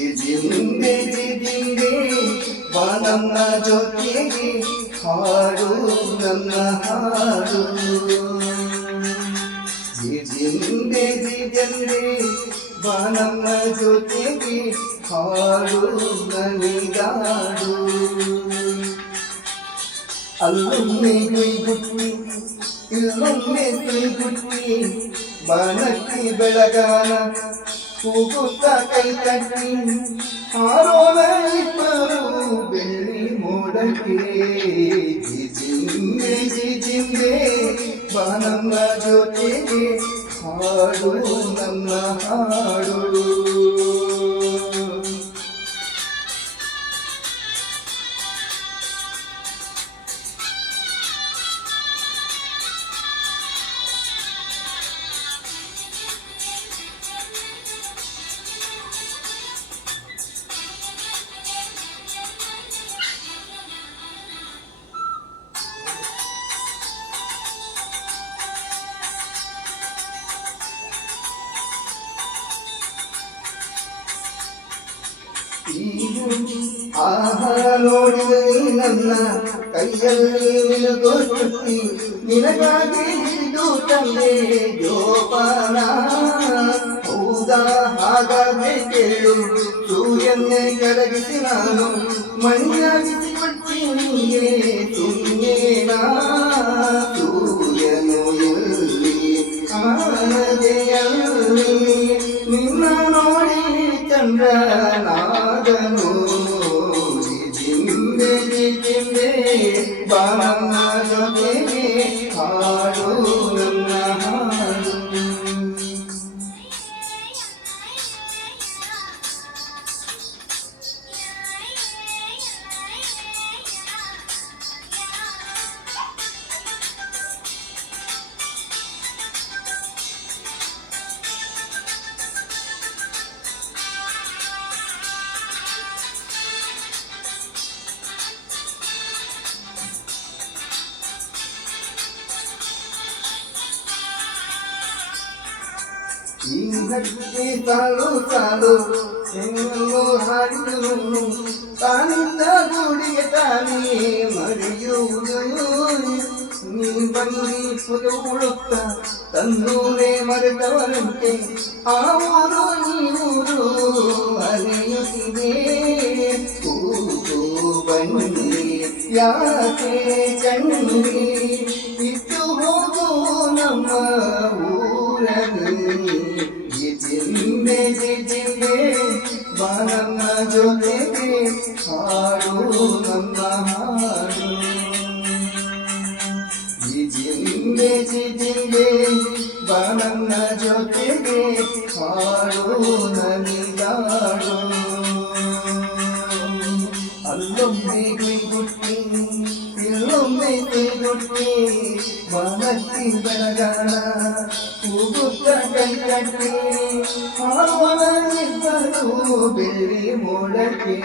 ಜಿಜಿಂದೆ ಜಿಜಿಂದೆ ಬಾ ನನ್ನ ಜೊತೆಗೆ ಹಾಡು ನನ್ನ ಹಾಡು ಜಿಜಿಂದೆ ಜಿಜಿಂದೆ ಬಾ ನನ್ನ ಜೊತೆಗೆ ಹಾಡು ನನಿಗಾಡು ಅಲ್ಲೊಮ್ಮೆ ಕೈಗುಟ್ಟಿ ಇಲ್ಲೊಮ್ಮೆ ಕೈಗುಟ್ಟಿ ಬಾನಕ್ಕಿ ಬೆಳಗಾನ ಕೂಗುತ್ತ ಕೈ ತಟ್ಟಿ ಹಾರೋಣ ಇಬ್ಬರು ಬೆಳ್ಳಿ ಮೋಡಕ್ಕೆ ಜಿಜಿಂದೆ ಜಿಜಿಂದೆ ಬಾ ನನ್ನ ಜೊತೆಗೆ ಹಾಡು ನನ್ನ ಹಾಡು ಆಹಾರ ನೋಡಿದ ನನ್ನ ಕೈಯಲ್ಲಿ ನಿನಗೋ ಚುಟ್ಟಿ ನಿನಗಾಗಿ ಇದು ತಂದೆ ಜೋಪಾನ ಹೌದಾ ಹಾಗಾದ್ರೆ ಕೇಳು ಸೂರ್ಯನ್ನೇ ಕರಗಿಸಿ ನಾನು ಮಣ್ಣಾಗಿಸಿ ಕೊಡ್ತೀನಿ ಸುಮ್ಮನೇನಾ ಸೂರ್ಯನು ಎಲ್ಲಿ ಕಾಣದೆಯಲ್ಲಿ ನಿನ್ನ ನೋಡಿ ಚಂದ್ರನಾದನು ಜಿಜಿಂದೆ ಜಿಜಿಂದೆ ಬಾ ನನ್ನ ಜೊತೆಗೆ ಹಾಡು ನನ್ನ ಹಾಡು ಈ ನಟ್ಟಿ ಸಾಲು ಸಾಲು ಹೆಂಗೋ ಹಾಡಿದನು ತಾನಿದ್ದ ಗುಡಿಗೆ ತಾನೇ ಮರೆಯುವುದು ನೀ ಬಂದಿ ಪುಡುತ್ತ ತನ್ನೂರೇ ಮರೆತವರಂತೆ ಆ ಊರು ನೀರು ಅಲೆಯುತ್ತಿದೆ ಕೂಗು ಬನ್ನಿ ಯಾಕೆ ಚಂಡಿ ಇಟ್ಟು ಹೋಗು ನಮ್ಮ ಜಿಜಿಂದೆ ಜಿಜಿಂದೆ ಬಾ ನನ್ನ ಜೊತೆಗೆ ಹಾಡು ನನ್ನ ಹಾಡು ಜಿಜಿಂದೆ ಜಿಜಿಂದೆ ಬಾ ನನ್ನ ಜೊತೆಗೆ ಹಾಡು ನನಿಗಾಡು ಅಲ್ಲೊಮ್ಮೆ ಕೈಗುಟ್ಟಿ ಇಲ್ಲೊಮ್ಮೆ ಕೈಗುಟ್ಟಿ ಬಾನಕ್ಕಿ ಬೆಳಗಾನ ಕೂಗುತ್ತ ಕೈ ಕಟ್ಟಿ ಹಾಡುವ ಇಬ್ಬರು ಬೆಳ್ಳಿ ಮೋಡಕ್ಕೆ